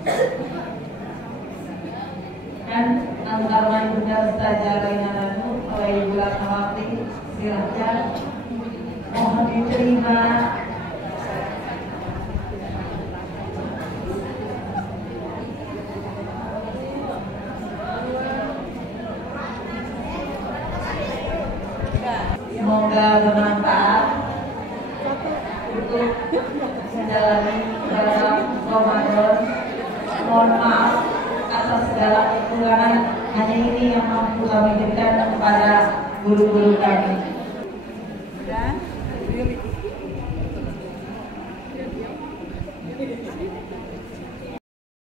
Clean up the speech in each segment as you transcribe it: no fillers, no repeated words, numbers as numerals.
Dan antara Bunda Ustazah Raina Ranu oleh Ibu Ratnawati, silakan mohon diterima. Semoga bermanfaat untuk menjalani dalam Ramadan. Mohon maaf atas segala kekurangan, hanya ini yang mampu kami berikan kepada guru-guru kami.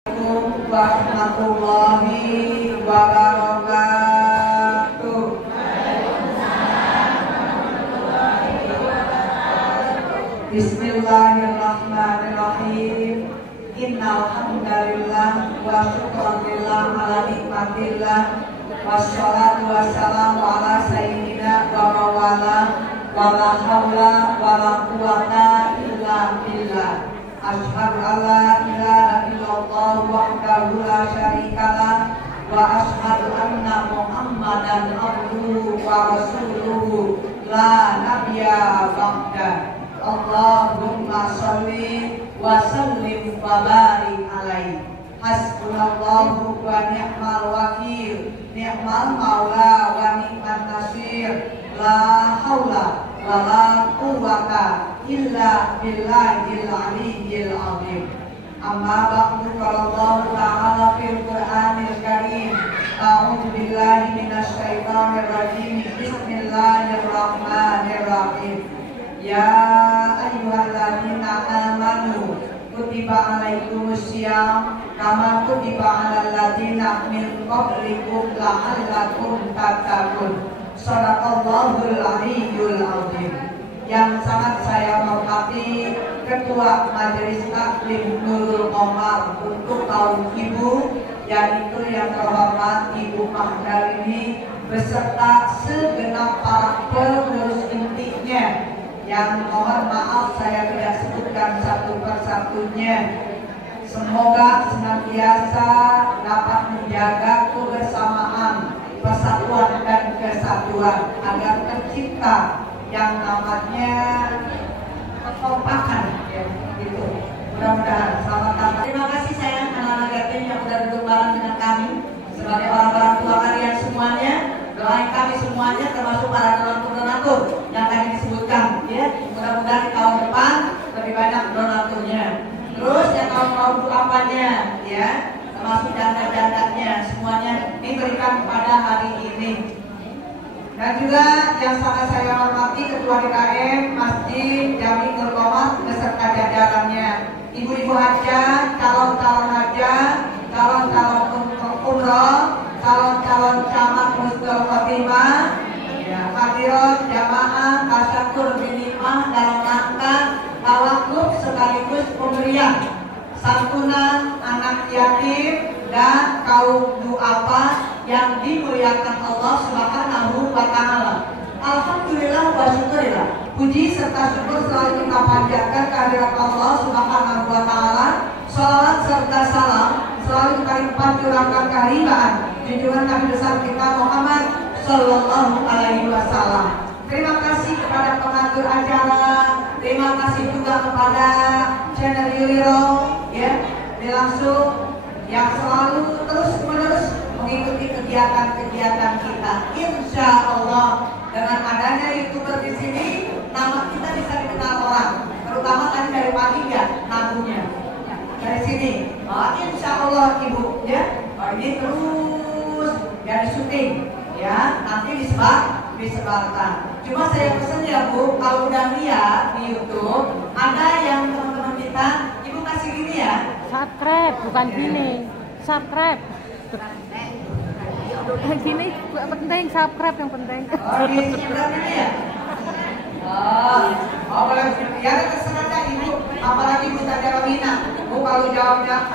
Assalamualaikum warahmatullahi wabarakatuh. Bismillahirrahmanirrahim. Innal hamdalillah wa syukrulillah ala nikmatillah wassalatu wassalamu ala sayyidina wa mawala wa la haula wa la quwata illa billah. Asyhadu an la ilaha illallah wahdahu la syarikalah wa asyhadu anna Muhammadan abduhu wa rasuluhu la nabiyya ba'da. Allahumma sholli wa sallim wa barik alaihi. Hasbunallahu wa ni'mal wakil, ni'mal maula wa ni'man nasir. La haula wa la quwwata illa billahil aliyyil azim. Amma ba'du, qala Allah ta'ala fil Qur'anil Karim. A'udzu billahi minasy syaithanir rajim. Bismillahirrahmanirrahim. Ya ayyuhalladzina amanu kutiba alaikumusiyam kama kutiba alal ladzina min qablikum la'allakum tattaqun. Shadaqallahul aliyyul azim. Yang sangat saya hormati Ketua Majelis Taklim Nurul Qamar untuk kaum ibu, yaitu yang terhormat Ibu Mahdarini beserta segenap para pengurus intinya, yang mohon maaf saya tidak sebutkan satu persatunya. Semoga senantiasa dapat menjaga kebersamaan, persatuan dan kesatuan agar tercipta yang namanya kekompakan, ya, gitu. Mudah-mudahan selamat datang. Terima kasih sayang anak-anak yatim yang sudah duduk bareng dengan kami sebagai orang-orang tua kalian semuanya. Doain kami semuanya, termasuk para donatur yang tadi disebutkan, ya. Mudah-mudahan di tahun depan lebih banyak donaturnya. Terus yang kaum apanya, ya, termasuk dana-dananya semuanya diberikan pada hari ini. Dan juga yang sangat saya hormati Ketua DKM Masjid Jami Nurul Qamar beserta jajarannya, ibu-ibu hajah, calon-calon hajah, calon-calon umroh, calon-calon camat Husnul Khotimah, ya, hadirat jamaah tasyakur binimah dalam rangka tawakluf sekaligus pemberian santunan anak yatim dan kaum duafa yang dimuliakan Allah Subhanahu wa Ta'ala. Alhamdulillah wa syukurillah. Puji serta syukur selalu kita panjatkan kehadirat Allah Subhanahu wa Ta'ala. Salawat serta salam selalu kita limpah curahkan kehadiran junjungan Nabi besar kita Muhammad Sallallahu Alaihi Wasallam. Terima kasih kepada pengatur acara, terima kasih juga kepada channel Yuliro, ya, langsung yang selalu terus-menerus mengikuti kegiatan-kegiatan kita. Insya Allah dengan adanya YouTuber di sini, nama kita bisa dikenal orang, terutama tadi dari pagi ya, nabungnya dari sini. Insya Allah ibu, ya, ini terus jadi syuting, ya, nanti disebarkan. Cuma saya pesan ya Bu, kalau udah lihat di YouTube, ada yang teman-teman kita, ibu kasih gini ya, subscribe, bukan gini, subscribe. Gini penting, subscribe yang penting. Oh, di sebelah ini ya. Oh, boleh ya, terserah ibu, apalagi Bu Saja Rawina. Bu kalau jawabnya,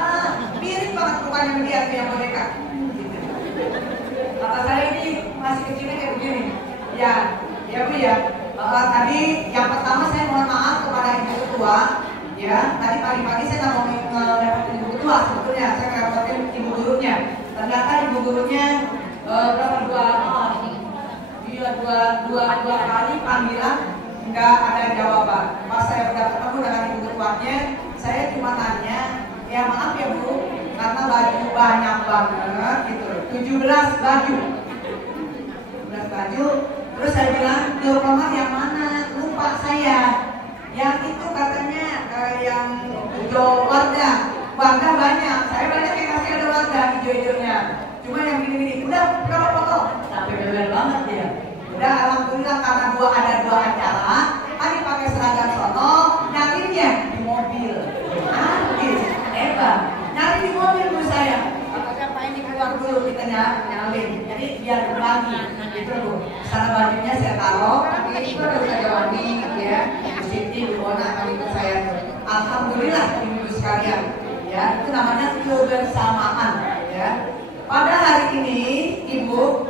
mirip banget bukannya dia tuh yang boneka. Kata saya ini masih kecilnya kayak begini. Ya, ya Bu ya. Tadi yang pertama saya mohon maaf kepada Ibu Ketua. Ya, tadi pagi-pagi saya nggak mau ngelewatin Ibu Ketua sebetulnya. gurunya dua kali panggilan nggak ada jawaban. Pas saya udah ketemu dengan ibu ketuanya, saya cuma nanya, ya maaf ya Bu, karena baju banyak banget gitu, 17 baju. Terus saya bilang, diploma yang mana? Lupa saya. Yang itu katanya yang hijau warna banyak. Saya banyak yang kasih ada warna hijau-hijaunya. Cuma yang gini-gini, udah berapa foto? Sampai bebel banget ya. Udah alhamdulillah karena ada dua acara, tadi pakai seragam sono, nyarinya di mobil. Anjir, hebat. Nyari di mobil Bu saya. Katanya Pak ini keluar dulu kita nyalin. Jadi biar berbagi gitu Bu. Sana bajunya saya taruh, itu ada Ustazah Wandi gitu ya. Bu Siti, Bu Bona, kali itu saya tuh. Alhamdulillah ibu sekalian. Ya, itu namanya kebersamaan ya. Pada hari ini Ibu,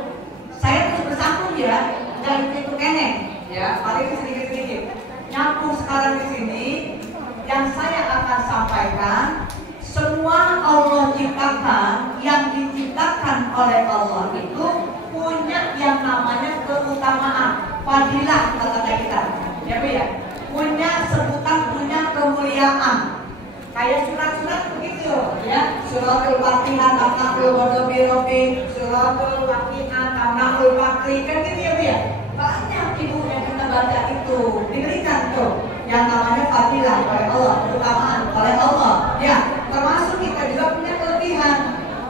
saya terus bersambung ya, dan itu keneng ya, paling sedikit-sedikit. Nyambung sekarang di sini, yang saya akan sampaikan, semua Allah ciptakan, yang diciptakan oleh Allah itu punya yang namanya keutamaan, fadilah kata kita, ya Bu ya, punya sebutan, punya kemuliaan. Kayak surat-surat begitu ya, suratul Fatihah, tamnahul wadobirobi, suratul Waqi'ah, tamnahul fakri, kan gitu ya Bu ya. Banyak Ibu yang kita baca itu, diberikan tuh yang namanya fadilah oleh Allah, keutamaan oleh Allah ya, termasuk kita juga punya kelebihan.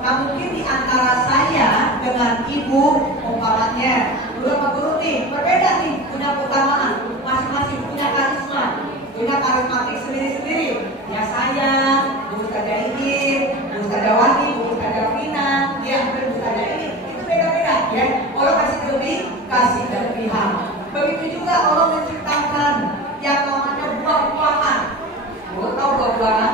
Nah mungkin di antara saya dengan Ibu umpamanya guru sama guru nih berbeda nih, punya keutamaan masing-masing, punya karisma, punya karismatik sendiri-sendiri. Ya saya, Bu Ustazah ini, Bu Ustazah Wati, Bu Ustazah Fina, ya Bu Ustazah ini, itu beda-beda ya. Allah kasih kelebihan. Begitu juga Allah menciptakan yang namanya buah-buahan. Bu tahu buah-buahan?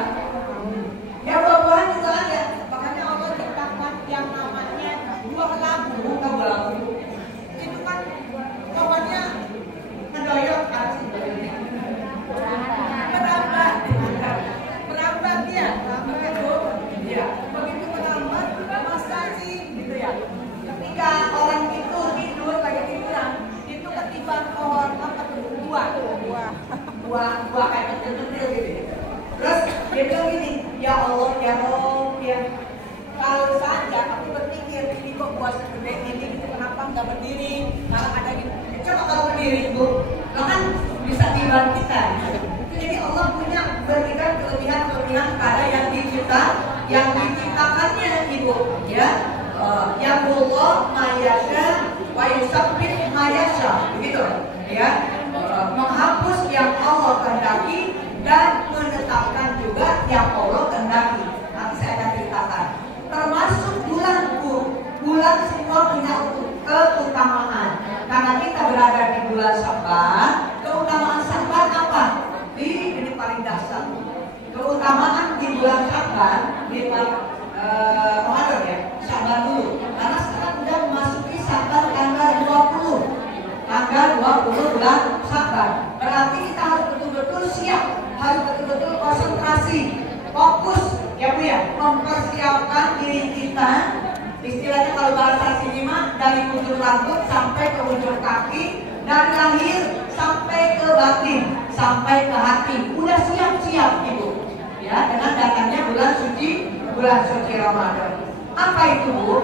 Ya buah-buahan juga ada. Makanya Allah ciptakan yang namanya buah labu. Tahu buah labu? Itu kan pohonnya ngedoyok kan sih. Merambat ya, ya. Begitu merambat, masa sih, gitu ya. Ketika orang itu tidur lagi tiduran, itu ketiban pohon apa tuh? Buah kayak kecil-kecil gitu. Terus dia bilang gini, ya Allah, ya Rob, ya. Kalau saja aku berpikir ini kok buah segede ini, kenapa nggak berdiri? Malah ada gitu. Coba kalau berdiri Bu, lo kan bisa dibangkitkan. Jadi Allah punya berikan kelebihan pada yang diciptakannya Ibu ya. Ya Allah mayasya wa yusabbih mayasya, begitu ya. Menghapus yang Allah kehendaki dan menetapkan juga yang Allah kehendaki. Nanti saya akan ceritakan. Termasuk bulan Bu, bulan semua punya keutamaan. Karena kita berada di bulan Sya'ban, keutamaan Sya'ban apa? Ini paling dasar. Keutamaan di bulan Sya'ban, di Ramadan ya, Sya'ban dulu. Karena sekarang sudah memasuki Sya'ban tanggal 20. Tanggal 20 bulan Sya'ban. Berarti kita harus betul-betul siap, harus betul-betul konsentrasi, fokus ya Bu ya, mempersiapkan diri kita. Istilahnya kalau bahasa sini mah dari ujung rambut sampai ke ujung kaki, dari lahir sampai ke batin, sampai ke hati. Udah siap-siap Ibu ya, dengan datangnya bulan suci Ramadan. Apa itu Bu?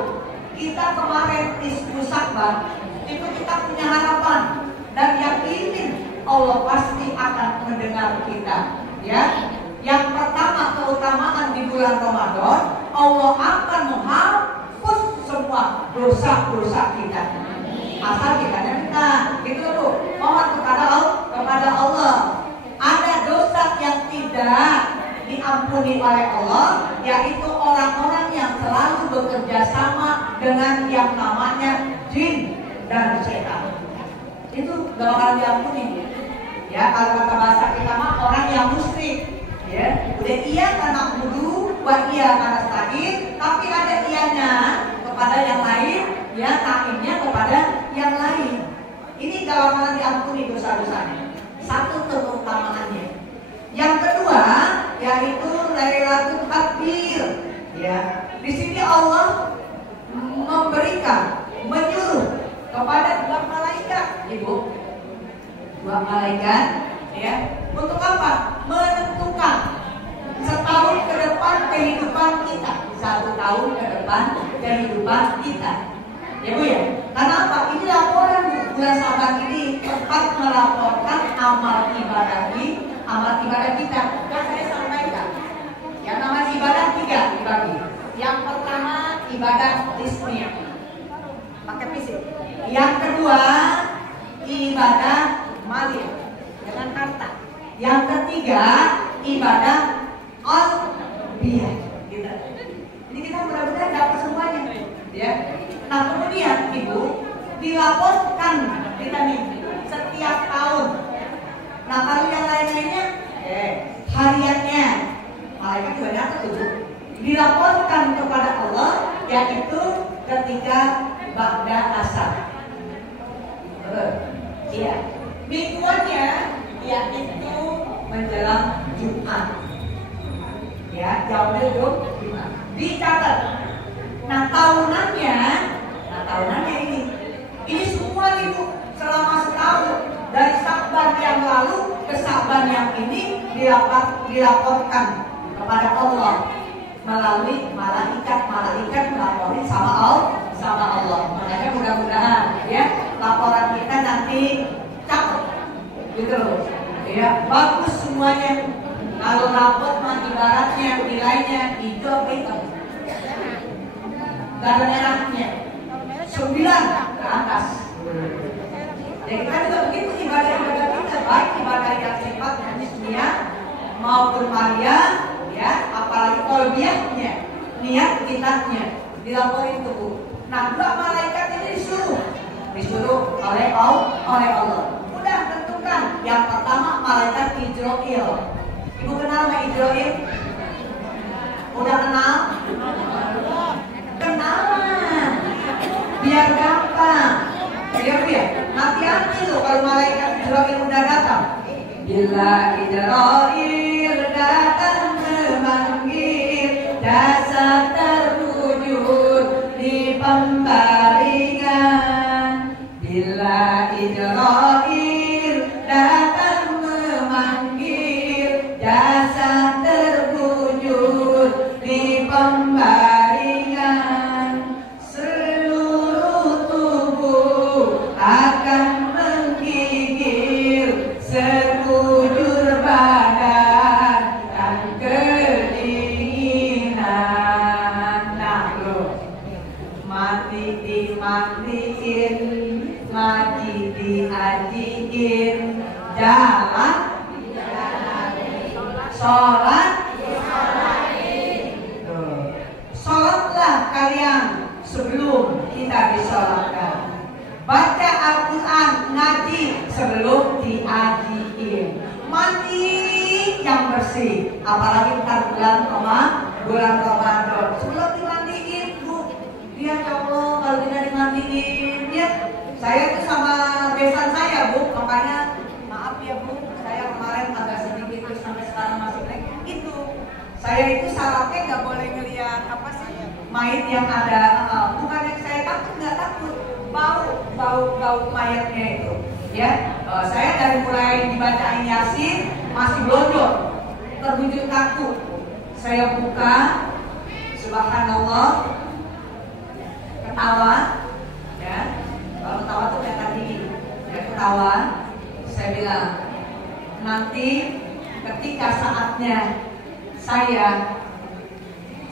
Kita kemarin Nisfu Sya'ban itu kita punya harapan dan yakinin Allah pasti akan mendengar kita ya. Yang pertama, keutamaan di bulan Ramadan, Allah akan menghapus semua dosa-dosa kita. Asal kita minta, gitu Bu. Mohon kepada Allah. Ada dosa yang tidak diampuni oleh Allah, yaitu orang-orang yang selalu bekerja sama dengan yang namanya jin dan setan. Itu gak bakal diampuni. Ya, kalau kata bahasa kita mah orang yang musyrik. Ya, udah iya karena wudu, wa iya karena stain, tapi ada iyanya kepada yang lain, ya taimnya kepada yang lain. Ini gak bakalan diampuni dosa-dosanya. Satu keutamaannya. Yang kedua, yaitu Lailatul Qadar. Ya, di sini Allah kan? Ya, untuk apa? Menentukan setahun ke depan kehidupan kita, 1 tahun ke depan kehidupan kita. Ya Bu ya. Karena apa? Ini laporan bulan Saban ini tempat melaporkan amal ibadah kita. Yang saya sampaikan, yang namanya ibadah 3 dibagi. Yang pertama ibadah lismiyah, pakai fisik. Yang kedua ibadah maliyah, dengan harta. Yang ketiga ibadah qalbiyah. Gitu. Ini kita mudah-mudahan dapat semuanya, ya. Nah kemudian Ibu dilaporkan kita nih setiap tahun. Nah kalau yang lain-lainnya, hariannya, malaikat juga nyata tuh. Dilaporkan kepada Allah, yaitu ketika ba'da asar. Iya. Mingguannya yaitu menjelang Jumat. Ya, jauhnya Jumat. Dicatat. Nah tahunannya ini semua Ibu selama setahun dari Saban yang lalu ke Saban yang ini dilaporkan kepada Allah melalui malaikat melaporin sama Allah. Makanya mudah-mudahan ya laporan kita nanti cakep gitu loh. Ya, bagus semuanya. Kalau rapot mah ibaratnya nilainya hijau hitam. Gak ada merahnya. 9 ke atas. Ya kita juga begitu ibadah-ibadah kita, baik ibadah yang sifatnya nisbiyah maupun maliyah, ya, apalagi qalbiyahnya, niat kitanya dilaporin itu Bu. Nah, 2 malaikat ini disuruh oleh Allah. Udah tentukan. Yang pertama malaikat Ijroil. Ibu kenal sama Ijroil? Udah kenal? Kenalan. Biar gampang. Ya Bu ya. Hati-hati loh kalau malaikat Ijroil udah datang. Bila Ijroil datang memanggil, dasar terwujud di pembaringan. Bila Ijroil datang memanggil, dasar terwujud di pembaringan. Seluruh tubuh akan menggigil, sekujur badan dan kedinginan. Nah loh, mati dimandiin, ngaji dihajiin, jalan sholat. Sholatlah kalian sebelum kita disolatkan. Baca Al-Quran, ngaji sebelum dihajiin. Mandi yang bersih, apalagi ntar bulan Ramadan. Sebelum dimandiin Bu, lihat ya Allah kalau tidak dimandiin, lihat. Saya tuh sama besan saya Bu, makanya maaf ya Bu, saya kemarin agak sedikit terus sampai sekarang masih naik. Itu saya itu syaratnya nggak boleh ngeliat apa sih mayat yang ada. Bukan yang saya takut, nggak takut bau mayatnya itu. Ya, saya dari mulai dibacain Yasin masih blondor, terwujud kaku. Saya buka, subhanallah, ketawa, ya. Kalau ketawa tuh kayak tadi, ya ketawa. Saya bilang, nanti ketika saatnya saya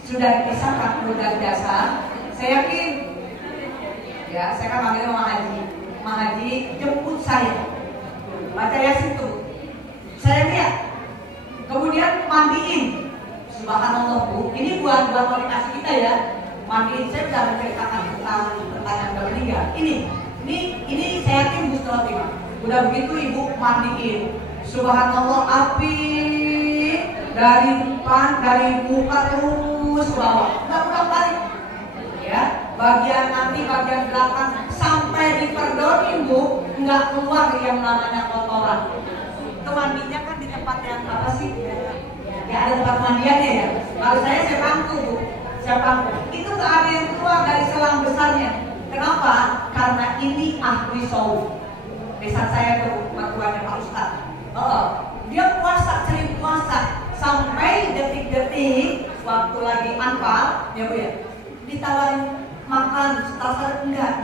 sudah dipisahkan keluarga dasar, saya yakin, ya saya kan manggil Mama Haji jemput saya, baca Yasin tuh, saya lihat, kemudian mandiin, subhanallah Bu, ini buat motivasi kita ya, mandiin. Saya sudah menceritakan tentang pertanyaan udah meninggal. Ini saya yakin Bu Strotima, udah begitu Ibu mandiin, subhanallah api dari depan, dari muka terus ke bawah, nggak pulang balik. Ya, bagian belakang sampai diperdonin Bu, nggak keluar yang namanya kotoran. Itu mandinya kan di tempat yang apa sih? Ya ada tempat mandiannya ya. Kalau saya bangku Bu, saya bangku. Itu nggak ada yang keluar dari selang besarnya. Kenapa? Karena ini ahli show. Besan saya tuh, mertuanya Pak Ustadz. Dia puasa, sering puasa sampai detik-detik waktu lagi anfal, ya Bu ya, ditawarin makan setelah enggak.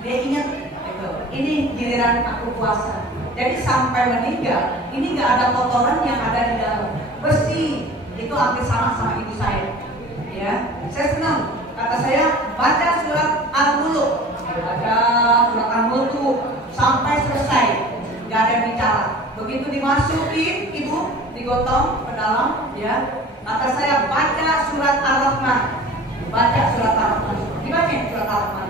Dia ingat itu, ini giliran aku puasa. Jadi sampai meninggal, ini nggak ada kotoran yang ada di dalam, bersih. Itu hampir sama ibu saya. Ya, saya senang. Kata saya baca surat Al-Mulk, baca surat Al-Mulk tuh sampai selesai, nggak ada yang bicara. Begitu dimasukin ibu, digotong ke dalam, ya. Kata saya baca surat Ar-Rahman, baca surat Ar-Rahman. Gimana surat Ar-Rahman?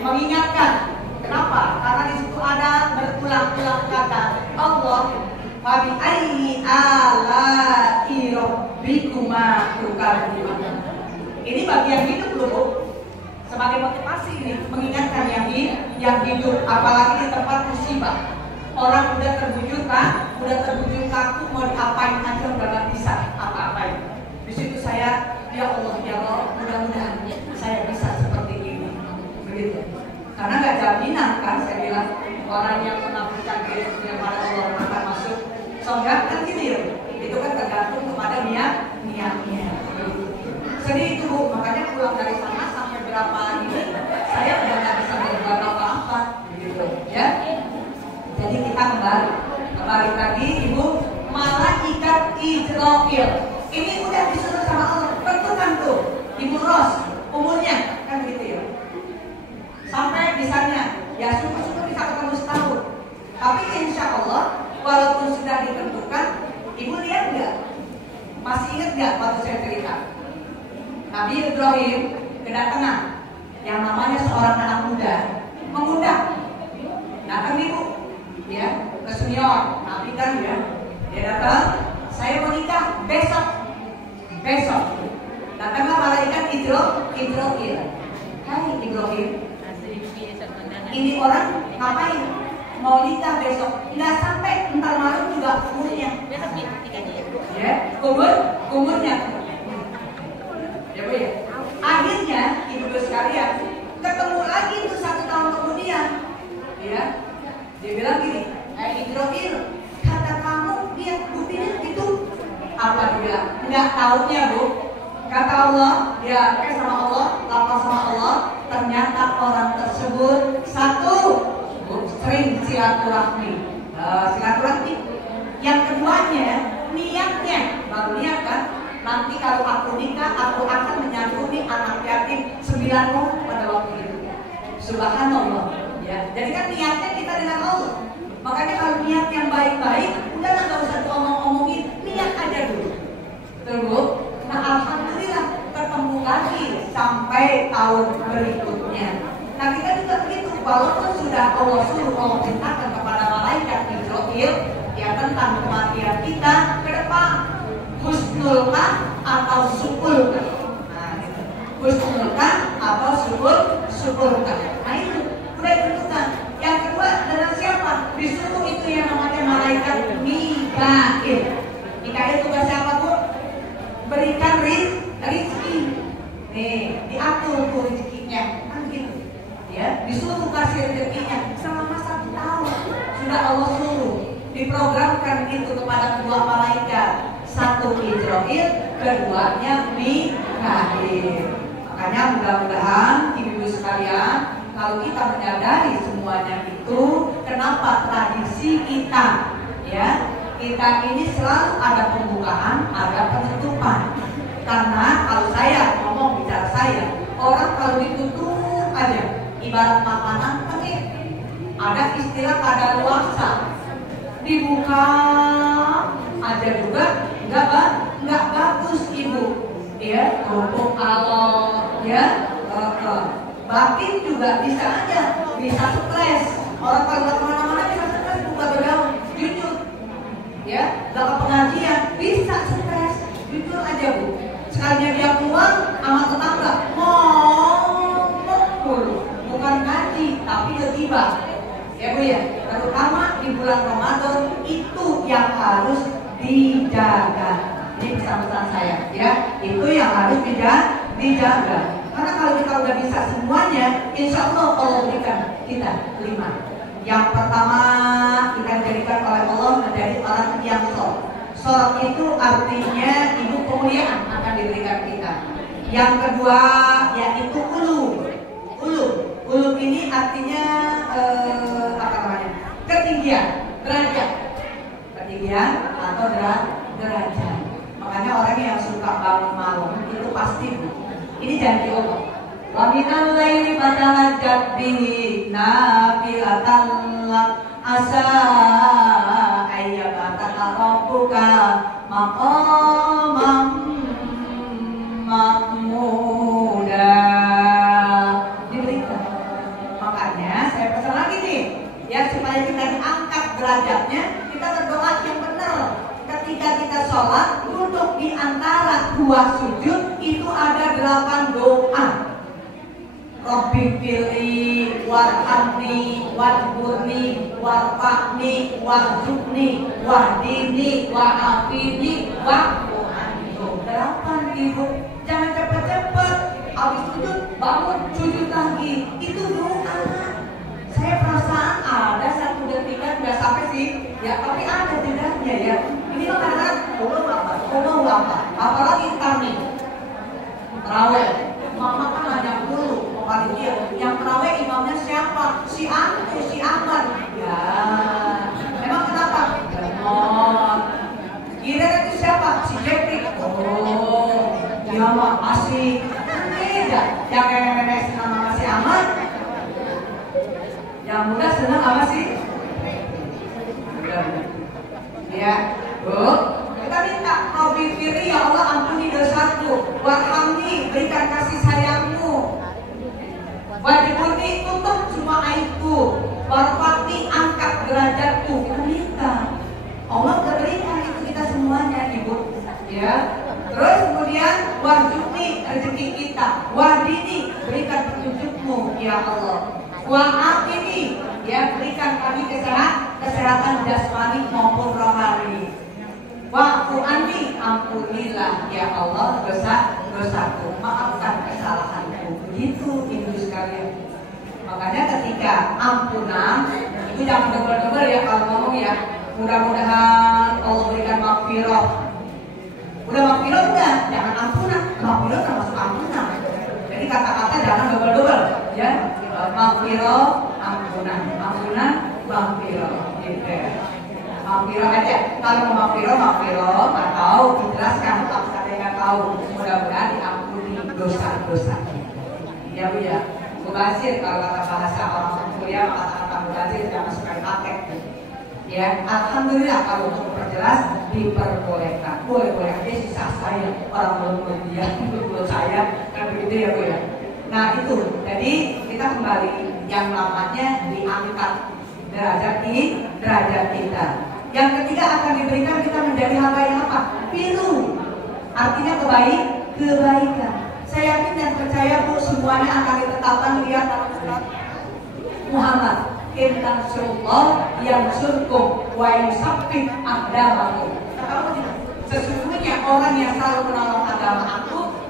Mengingatkan. Kenapa? Karena di situ ada berulang-ulang kata Allah. Fabi ayyi ala'i rabbikuma tukadzibun. Ini bagian hidup loh Bu. Sebagai motivasi ini, mengingatkan yang hidup, apalagi di tempat musibah. Orang udah terbujur kaku, mau diapain aja udah gak bisa apa-apain. Di situ saya, ya Allah, mudah-mudahan saya bisa seperti ini. Begitu. Karena nggak jaminan kan, saya bilang orang yang pernah bercakap yang pada Allah akan masuk surga kan gitu ya. Itu kan tergantung kepada niatnya. Sedih itu Bu, makanya pulang dari sana sampai berapa ini saya udah nggak bisa berbuat apa-apa, gitu ya. Jadi kita kembali lagi Ibu, malaikat Israfil ini udah disuruh sama Allah, tentukan tuh Ibu Ros umurnya kan gitu ya. Sampai misalnya, ya syukur-syukur bisa ketemu setahun. Tapi insya Allah, walaupun sudah ditentukan, Ibu lihat nggak? Masih ingat nggak waktu saya cerita? Nabi Ibrahim kedatangan yang namanya seorang anak muda mengundang. Datang Ibu, ya, ke senior. Nabi kan ya, dia datang. Saya mau nikah besok. Datanglah malaikat Israfil. Hai Ibrahim. Ini orang ngapain? Mau nikah besok, nggak sampai ntar malam juga umurnya. Ya, umurnya. Ya Bu ya. Akhirnya ibu sekalian ketemu lagi itu 1 tahun kemudian. Ya, dia bilang gini, Ibrahim, kata kamu dia buktinya itu apa dia bilang? Nggak taunya Bu. Kata Allah, dia sama Allah, lapor sama Allah. Ternyata orang tersebut satu sering silaturahmi. Yang keduanya niatnya, baru niat kan. Nanti kalau aku nikah, aku akan menyantuni anak yatim 9 orang pada waktu itu. Subhanallah. Ya, jadi kan niatnya kita dengan Allah. Makanya kalau niat yang baik-baik, udah nggak usah ngomong-ngomongin, niat aja dulu. Terus, nah alhamdulillah ketemu lagi sampai tahun berikutnya. Nah kita juga begitu, walaupun sudah Allah suruh, Allah perintahkan kepada malaikat Israfil ya tentang kematian kita ke depan, husnulkan atau syukurkan. Nah itu, husnulkan atau syukurkan. Nah itu udah ditentukan. Yang kedua dengan siapa? Disuruh itu yang namanya malaikat Mikail. Mikail tugasnya apa Bu? Berikan rezeki. Nih, diatur tuh rezekinya, kan gitu. Ya, disuruh kasih rezekinya selama 1 tahun. Sudah Allah suruh, diprogramkan itu kepada kedua malaikat. Satu Israfil, keduanya Mikail. Makanya mudah-mudahan ibu-ibu sekalian, kalau kita menyadari semuanya itu, kenapa tradisi kita, ya, kita ini selalu ada pembukaan, ada penutupan. Karena kalau saya ngomong bicara saya, orang kalau ditutup aja, ibarat makanan kering, ada istilah kadaluarsa, dibuka aja juga nggak bagus Ibu, ya, kerupuk Allah, ya, batin juga bisa aja, bisa stres. Orang kalau nggak kemana-mana bisa stres, buka bergaul, jujur, ya, nggak ke pengajian bisa stres, jujur aja Bu. Sekalinya dia keluar sama tetangga ngomong mulu, bukan ngaji tapi tiba, ya Bu ya. Terutama di bulan Ramadan itu yang harus dijaga. Ini pesan-pesan saya, ya. Itu yang harus dijaga. Karena kalau kita udah bisa semuanya, insya Allah Allah berikan kita 5. Yang pertama, kita dijadikan oleh Allah menjadi orang yang sholat. Sholat itu artinya ibu kemuliaan akan diberikan kita. Yang kedua, yaitu ulum ini artinya apa namanya? Ketinggian, derajat. Ketinggian atau derajat. Makanya orang yang suka bangun malam itu pasti ini janji Allah. Wa minal laili fatahajjat bihi nafilatan lak asa ayyabaka rabbuka maqamam mahmuda. Diberikan. Makanya saya pesan lagi nih, ya supaya kita diangkat derajatnya, kita berdoa yang benar. Ketika kita sholat, duduk di antara dua sujud itu ada 8 doa. Rabbi fili warhamni warburni warfa'ni warzuqni wahdini wa'afini wa'fu'ani. 8 ibu. Jangan cepet-cepet. Habis sujud bangun sujud lagi. Itu doa. Saya perasaan ada 1 detik udah sampai sih. Ya tapi ada jedanya ya. Ini kan kadang-kadang Allah apa? Apalagi ntar nih terawih. Mama kan hanya dulu panitia. Yang terawih imamnya siapa? Si Anu, si Ahmad. Ya, emang kenapa? Lemon. Kira itu siapa? Si Jepri. Oh, dia mah masih beda. Yang nenek senang sama si Ahmad. Yang muda senang sama si. Ya, Bu. Kita minta Rabbi firi, ya Allah ampuni dosaku, warhamni, berikan kasih sayangmu, wajibuni, tutup semua aibku, warfa'ni, angkat derajatku. Kita minta Allah berikan itu kita semuanya ibu, ya. Terus kemudian warzuqni, rezeki kita, wahdini, berikan petunjukmu ya Allah, wa'afini, ya berikan kami kesehatan jasmani maupun rohani. Wa'fu anni, ampunilah ya Allah dosa-dosaku, maafkan kesalahanku. Begitu ibu sekalian. Makanya ketika ampunan itu jangan double-double ya kalau ngomong ya. Mudah-mudahan Allah berikan maghfirah. Udah maghfirah udah, jangan ampunan. Maghfirah termasuk ampunan. Jadi kata-kata jangan double-double ya. Maghfirah, ampunan, maghfirah gitu ya. Maghfirah aja, kalau mau maghfirah atau dijelaskan kalau saya nggak tahu, mudah-mudahan diampuni dosa-dosa. Ya Bu ya, mubazir kalau kata bahasa orang kuliah kata-kata mubazir jangan suka dipakai. Ya, alhamdulillah kalau untuk memperjelas diperbolehkan, boleh-boleh aja sisa saya orang belum dia, belum saya kan begitu ya Bu ya. Nah itu, jadi kita kembali yang namanya diangkat derajat kita. Yang ketiga akan diberikan kita menjadi hamba yang apa? Biru. Artinya kebaikan. Saya yakin dan percaya Bu semuanya akan ditetapkan lihat dalam surat Muhammad. Inna surullah yang surkum wa yusabbih aqdamakum. Sesungguhnya orang yang selalu menolong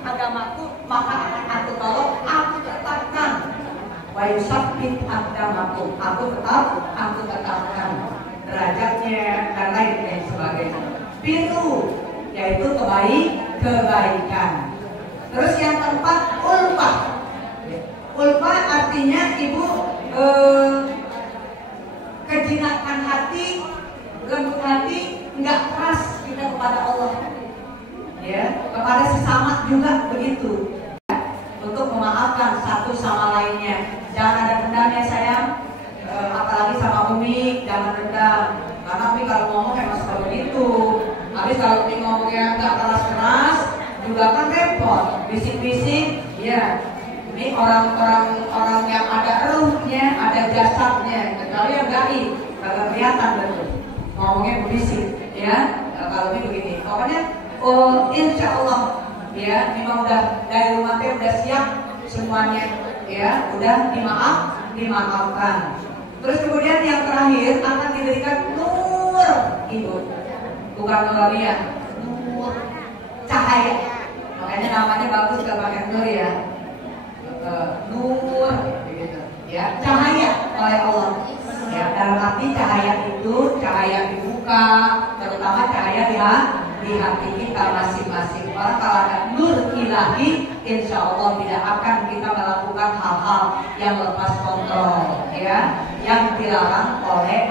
agamaku, maka akan aku tolong, aku tetapkan. Wa yusabbih aqdamakum. Aku tetapkan derajatnya dan lain sebagainya. Biru yaitu kebaikan. Terus yang keempat ulfah. Ulfah artinya ibu kejinakan hati, lembut hati, nggak keras kita kepada Allah. Ya, kepada sesama juga begitu. Untuk memaafkan satu sama lainnya. Jangan ada dendamnya sayang. Apalagi sama Umi jangan dendam, karena Umi kalau ngomong emang suka begitu. Habis kalau Umi ngomongnya nggak keras-keras juga kan repot, bisik-bisik. Ya, ini orang yang ada ruhnya, ada jasadnya. Kalau yang gaib, kagak kelihatan betul. Ngomongnya berisik, ya. Kalau ini begini, pokoknya insya Allah, ya, memang udah dari rumahnya udah siap semuanya, ya, udah dimaafkan. Terus kemudian yang terakhir akan diberikan nur, ibu, bukan nuraniah, nur, cahaya. Makanya namanya bagus gak pakai nur ya, nur, gitu. Ya, cahaya oleh Allah. Ya, Tapi cahaya itu cahaya dibuka, terutama cahaya di hati kita masing-masing. Orang kalau ada nur ilahi, insya Allah tidak akan kita melakukan hal-hal yang lepas kontrol, ya, yang dilarang oleh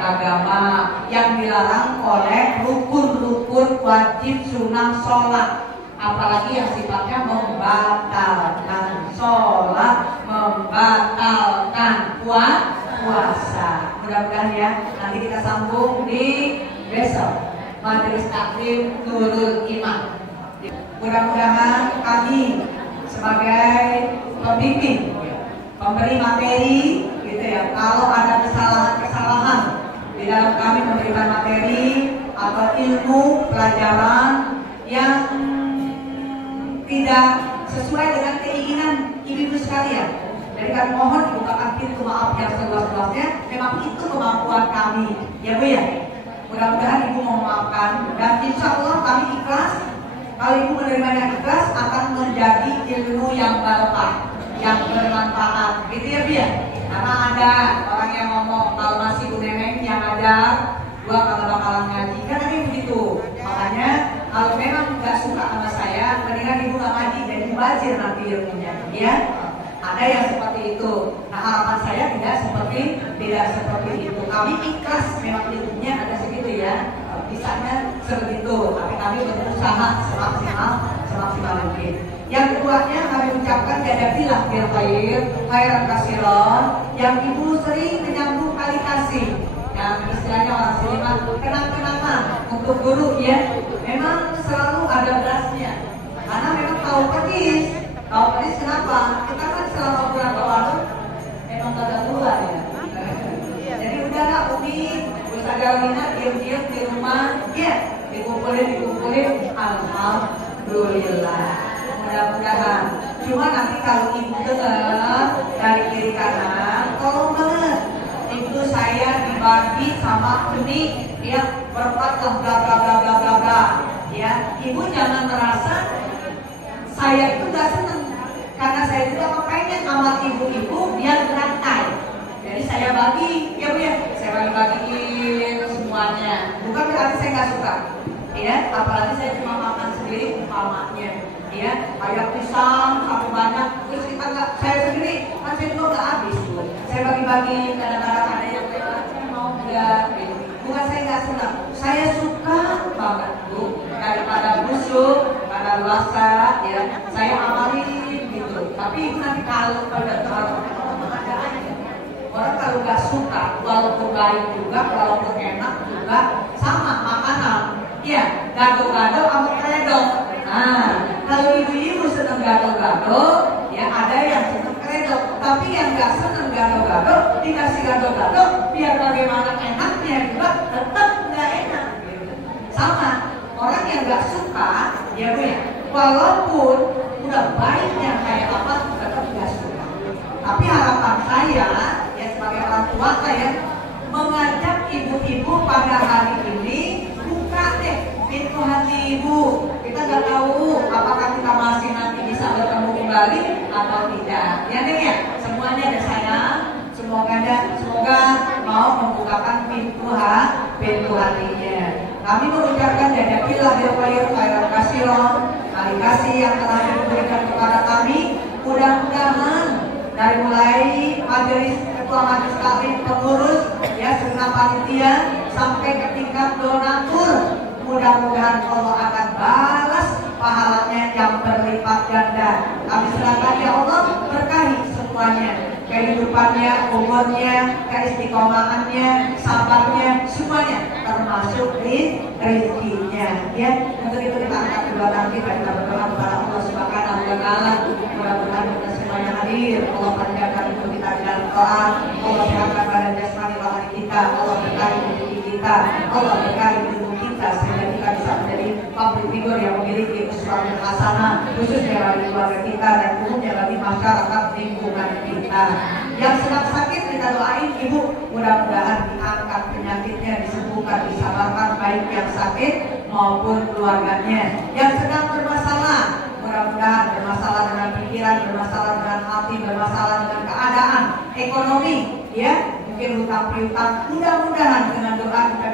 agama, yang dilarang oleh rukun-rukun wajib sunnah sholat, apalagi yang sifatnya membatalkan sholat, membatalkan puasa. Mudah-mudahan ya, nanti kita sambung di besok majelis taklim Nurul Iman. Mudah-mudahan kami sebagai pembimbing, pemberi materi, gitu ya, kalau ada kesalahan-kesalahan di dalam kami memberikan materi atau ilmu pelajaran yang tidak sesuai dengan keinginan ibu-ibu sekalian, jadi kami mohon dibukakan pintu maaf yang seluas-luasnya. Memang itu kemampuan kami, ya Bu ya. Mudah-mudahan ibu mau memaafkan, dan insya Allah kami ikhlas. Kalau ibu menerimanya ikhlas, akan menjadi ilmu yang barokah, yang bermanfaat, gitu ya Bu ya. Karena ada orang yang ngomong kalau masih Bu Neneng yang ajar, gua kalau bakalan ngaji, kan ada begitu. Makanya kalau memang nggak suka sama saya, mendingan ibu nggak ngaji, jadi mubazir nanti ilmunya, ya. Ada yang seperti itu. Nah, harapan saya tidak seperti itu. Kami ikhlas, memang ilmunya ada segitu ya, bisanya seperti itu. Tapi kami berusaha semaksimal mungkin. Yang keduanya kami ucapkan jadakilah bil khair, khairan kasiron, yang ibu sering menyambung kali kasih. Yang istilahnya orang sini mah kenang-kenangan untuk guru ya. Memang selalu ada berasnya. Karena memang tahu persis kenapa? Kita kan selama bulan Ramadan memang gak keluar ya. Jadi udahlah Umi, Ustazah Wina diam-diam di rumah, ya dikumpulin, alhamdulillah. Mudah-mudahan. Cuma nanti kalau ibu dengar dari kiri kanan, tolong banget. Itu saya dibagi sama Umi, ya berempat lah bla bla bla bla bla bla. Ya, ibu jangan merasa saya itu gak seneng, karena saya juga pengen sama ibu-ibu biar berantai. Jadi saya bagi, ya Bu ya, saya bagi-bagiin semuanya. Bukan berarti saya gak suka, ya. Apalagi saya cuma makan sendiri umpamanya, ya. Kayak pisang satu banyak, terus kita nggak, saya sendiri kan saya juga nggak habis tuh. Saya bagi-bagi, kadang-kadang ada yang lewat, saya mau nggak, gitu. Bukan saya nggak senang, saya suka banget Bu. Daripada busuk, pada luasa, ya, saya amalin gitu. Tapi ibu nanti kalau pada ada aja. Orang kalau nggak suka, walaupun baik juga, walaupun enak juga, sama makanan. Iya, gado-gado sama kredok. Nah, kalau ibu-ibu seneng gado-gado, ya ada yang seneng kredok. Tapi yang nggak seneng gado-gado, dikasih gado-gado, biar bagaimana enaknya juga tetap nggak enak. Sama. Orang yang gak suka, ya Bu ya, walaupun udah baiknya kayak apa, tetap gak suka. Tapi harapan saya, ya sebagai orang tua saya, mengajak ibu-ibu pada hari ini, buka deh pintu hati ibu. Kita gak tahu apakah kita masih nanti bisa bertemu kembali atau tidak. Ya deh ya, semuanya ada sayang. Semoga mau membukakan pintu hatinya. Kami mengucapkan jadakilah bil khair khairan kasiron, kali kasih yang telah diberikan kepada kami. Mudah-mudahan dari mulai ketua majelis taklim, pengurus, ya segenap panitia sampai ke tingkat donatur, mudah-mudahan Allah akan balas pahalanya yang berlipat ganda. Kami serahkan ya Allah, berkahi semuanya, kehidupannya, umurnya, keistiqomahannya, sabarnya, semuanya, termasuk rezekinya. Ya, untuk itu kita angkat kedua kaki, kita berdoa kepada Allah Subhanahu wa Ta'ala. Mudah-mudahan kita semuanya hadir. Allah panjangkan untuk kita di dalam doa. Allah sehatkan badan jasmani rohani kita. Allah berkahi rezeki kita. Allah berkahi ilmu kita sehingga kita bisa menjadi public figure yang memiliki uswah yang hasanah, khususnya bagi keluarga kita dan umumnya bagi masyarakat lingkungan kita. Yang sedang sakit kita doain ibu, mudah-mudahan diangkat penyakitnya, disembuhkan, disabarkan baik yang sakit maupun keluarganya. Yang sedang bermasalah, mudah-mudahan bermasalah dengan pikiran, bermasalah dengan hati, bermasalah dengan keadaan ekonomi, ya mungkin hutang piutang, mudah-mudahan dengan doa kita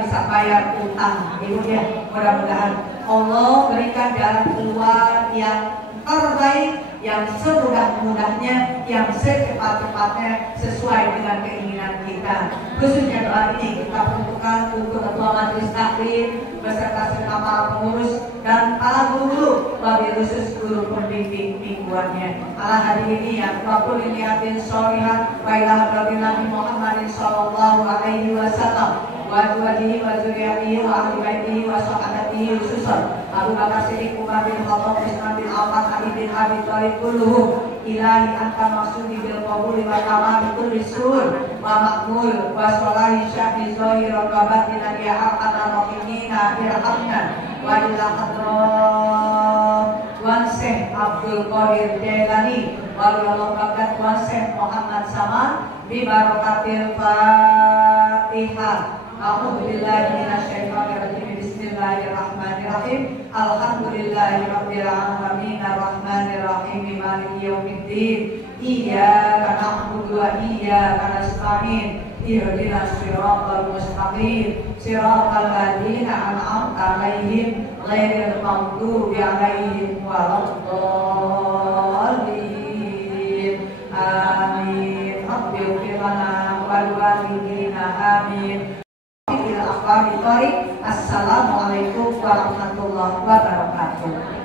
bisa bayar utang. Ibu ya, mudah-mudahan Allah berikan jalan keluar yang terbaik, yang semudah-mudahnya, yang secepat-cepatnya sesuai dengan keinginan kita. Khususnya doa ini kita peruntukkan untuk ketua majelis taklim beserta para pengurus dan para guru, wabil khusus guru pembimbing mingguannya. Ala hari ini yang waktu dilihatin sholihat wa ila hadratin Nabi Muhammadin sallallahu alaihi wasallam wa azwajihi wa dzurriyyatihi wa ahli baitihi wa sahabatihi khususan Abu Bakar Siddiq, Umar bin Khattab, Utsman bin Affan, Ali bin Abi Thalib kulluhum ilahi anta maksudi bil qabuli wa tamami kulli sur wa maqbul wa sholahi syahdi zahir wa batina ya arhamar rahimin irhamna wa ila hadrat Wan Syekh Abdul Qadir Jailani wa Allah bakat Wan Syekh Muhammad Saman bi barakatil Fatihah. A'udzu billahi minasyaitonir rajim. Bismillahirrahmanirrahim. Alhamdulillahirabbil alamin arrahmanir rahim maliki yaumiddin. Iyyaka na'budu wa iyyaka nasta'in. Ihdinas siratal mustaqim. Siratal ladzina an'amta 'alaihim ghairil maghdubi 'alaihim waladdallin. Amin. Rabbil lana wal walidina amin. Assalamualaikum warahmatullahi wabarakatuh.